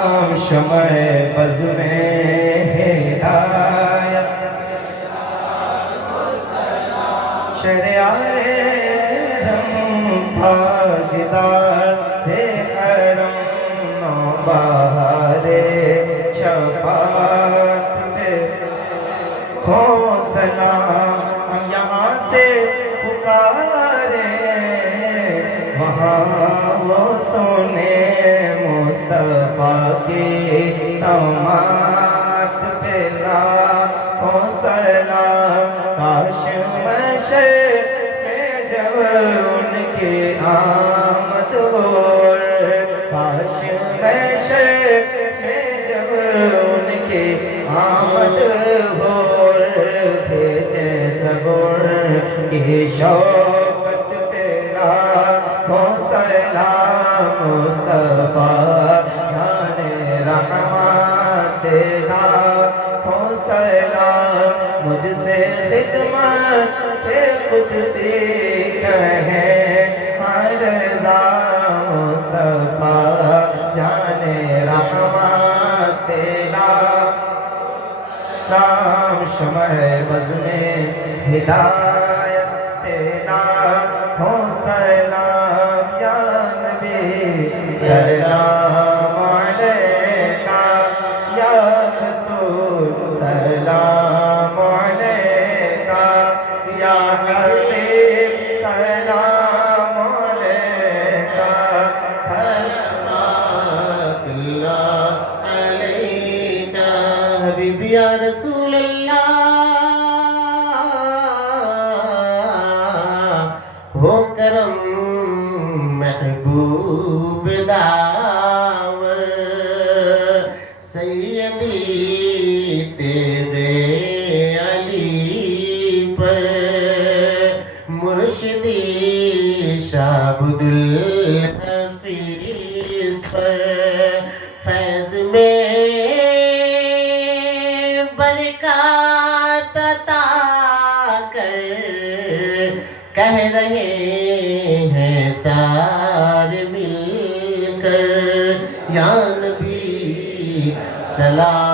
شمع بز میں ہدایت شہریار رم تاجدار حرم نوبہار شفاعت پہ کھو سلام ہم یہاں سے پکارے وہاں وہ سونے مصطفیٰ کی سماعت پہ لاکھوں سلام کاش محشر میں جب ان کی آمد ہو کاش محشر میں جب ان کی آمد ہو بھیجے صبر کی شوقت پہ لاکھوں سلام مصطفیٰ جان رحمت لاکھوں سلام مجھ سے خدمت پہ قدسی کہیں ہر رضا مصطفیٰ جان رحمت لاکھوں شمع بز میں ہدایت لاکھوں سلام یا نبی سلام علیکہ یا رسول سلام علیکہ یا حبیب سلام علیکہ صلوات اللہ علیکہ حبیب یا رسول اللہ وہ کرم محبوب داور سیدی تیرے علی پر مرشدی شعبد الحفیظ پر فیض میں برکات عطا کر کہہ رہے ہیں سارے مل کر یا نبی سلام